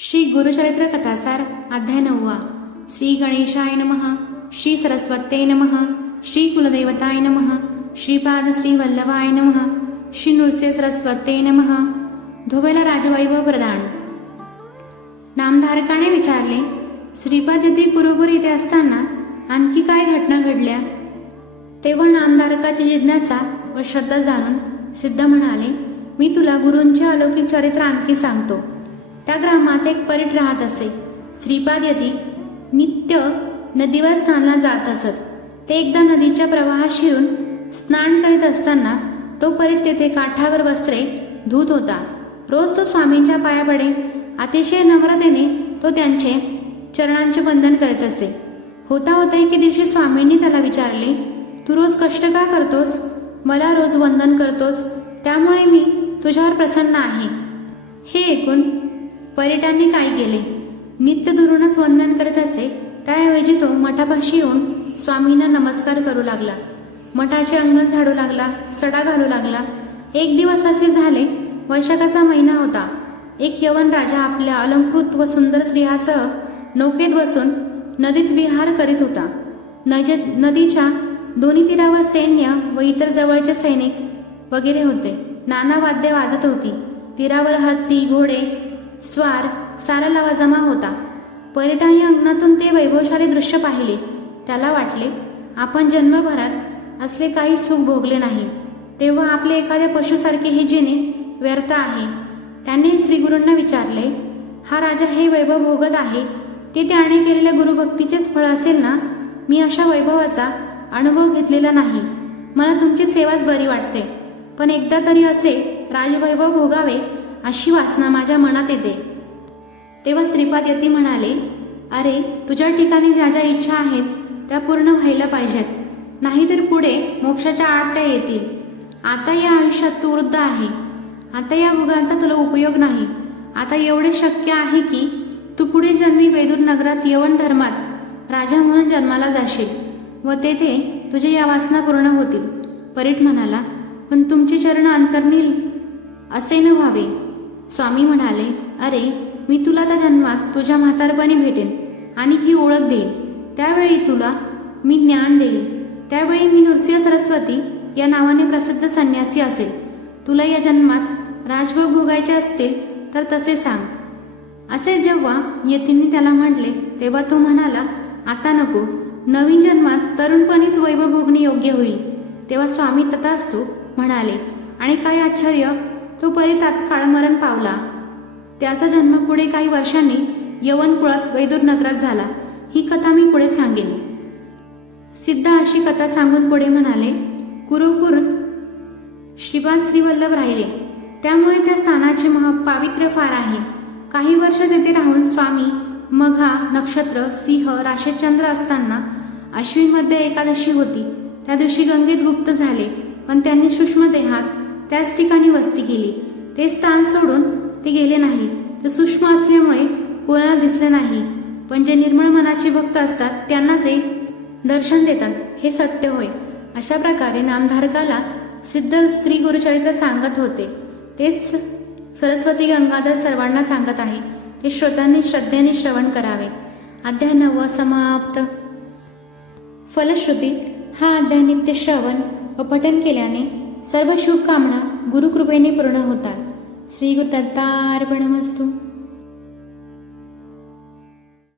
श्री गुरुचरित्र कथासार अध्याय 9. श्री गणेशाय नमः. श्री सरस्वत्यै नमः. श्री कुलदेवताय नमः. श्रीपाद श्री वल्लभाय नमः. श्री नृसिंह सरस्वत्यै नमः. धोबेला राजवैभव प्रदान. नामधारकाने विचारले, श्रीपाद येथे कुरुपूर येथे असताना आणखी काय घटना घडल्या? तेव्हा नामधारकाची जिज्ञासा व श्रद्धा जाणून सिद्ध म्हणाले, मी तुला गुरूंचे अलौकिक चरित्र आणखी सांगतो. त्या ग्रामात एक परीट राहत असे. श्रीपाद यती नित्य नदीवर स्नानाला जात असत. ते एकदा नदीच्या प्रवाहात शिरून स्नान करीत असताना तो परीट तेथे काठावर वस्त्रे धुत होता. रोज तो स्वामींच्या पाया पडे. अतिशय नम्रतेने तो त्यांचे चरणांचे वंदन करीत असे. होता होता एके दिवशी स्वामींनी त्याला विचारले, तू रोज कष्ट का करतोस? मला रोज वंदन करतोस, त्यामुळे मी तुझ्यावर प्रसन्न आहे. हे ऐकून परीटांनी काय केले? नित्य दुरूनच वंदन करत असे. त्याऐवजी तो मठापाशी येऊन स्वामींना नमस्कार करू लागला. मठाचे अंगण झाडू लागला, सडा घालू लागला. एक दिवस असे झाले, वैशाखाचा महिना होता. एक यवन राजा आपल्या अलंकृत व सुंदर स्त्रियासह नौकेत बसून नदीत विहार करीत होता. नदीच्या दोन्ही तीरावर सैन्य व इतर जवळचे सैनिक वगैरे होते. नाना वाद्ये वाजत होती. तीरावर हत्ती, घोडे, स्वार सारा लावा जमा होता. पर्यटनाने अंगणातून ते वैभवशाली दृश्य पाहिले. त्याला वाटले, आपण जन्मभरात असले काही सुख भोगले नाही, तेव्हा आपले एखाद्या पशुसारखे हे जिणे व्यर्थ आहे. त्याने श्रीगुरूंना विचारले, हा राजा हे वैभव भोगत आहे, ते त्याने केलेल्या गुरुभक्तीचेच फळ असेल ना? मी अशा वैभवाचा अनुभव घेतलेला नाही. मला तुमची सेवाच बरी वाटते, पण एकदा तरी असे राजवैभव भोगावे अशी वासना माझ्या मनात येते. तेव्हा श्रीपाद यती म्हणाले, अरे, तुझ्या ठिकाणी ज्या ज्या इच्छा आहेत त्या पूर्ण व्हायला पाहिजेत, नाहीतर पुढे मोक्षाच्या आड त्या येतील. आता या आयुष्यात तू वृद्ध आहे. आता या भोगांचा तुला उपयोग नाही. आता एवढे शक्य आहे की तू पुढे जन्मी वेदूर नगरात यवन धर्मात राजा म्हणून जन्माला जाशील व तेथे तुझ्या या वासना पूर्ण होतील. परीट म्हणाला, पण तुमचे चरण अंतर्नील असे न व्हावे. स्वामी म्हणाले, अरे, मी तुला त्या जन्मात तुझ्या म्हातारपणी भेटेन आणि ही ओळख देईल. त्यावेळी तुला मी ज्ञान देईल. त्यावेळी मी नृसिंह सरस्वती या नावाने प्रसिद्ध संन्यासी असेल. तुला या जन्मात राजभोग भोगायचे असतील तर तसे सांग. असे जेव्हा यतींनी त्याला म्हटले, तेव्हा तो म्हणाला, आता नको. नवीन जन्मात तरुणपणीच वैभव भोगणे योग्य होईल. तेव्हा स्वामी तथास्तु म्हणाले आणि काय आश्चर्य, तो परी तात्काळ मरण पावला. त्याचा जन्म पुढे काही वर्षांनी यवन कुळात वैदूर नगरात झाला. ही कथा मी पुढे सांगेन. सिद्ध अशी कथा सांगून पुढे म्हणाले, कुरुपूर श्रीपाद श्रीवल्लभ राहिले, त्यामुळे त्या स्थानाचे पावित्र्य फार आहे. काही वर्ष तेथे राहून स्वामी मघा नक्षत्र सिंह राशीत चंद्र असताना अश्विनमध्ये एकादशी होती. त्या दिवशी गंगेत गुप्त झाले, पण त्यांनी सूक्ष्म देहात त्याच ठिकाणी वस्ती केली. ते स्थान सोडून ते गेले नाही. ते सूक्ष्म असल्यामुळे कोणाला दिसले नाही, पण जे निर्मळ मनाचे भक्त असतात त्यांना ते दर्शन देतात, हे सत्य होय. अशा प्रकारे नामधारकाला सिद्ध श्री गुरुचरित्र सांगत होते. तेच सरस्वती गंगाधर सर्वांना सांगत आहे. ते श्रोतांनी श्रद्धेने श्रवण करावे. अध्याय 9 समाप्त. फलश्रुती. हा अध्याय नित्य श्रवण व पठन केल्याने सर्व शुभकामना गुरुकृपेने पूर्ण होतात. श्री गुरुदत्तार्पणमस्तु.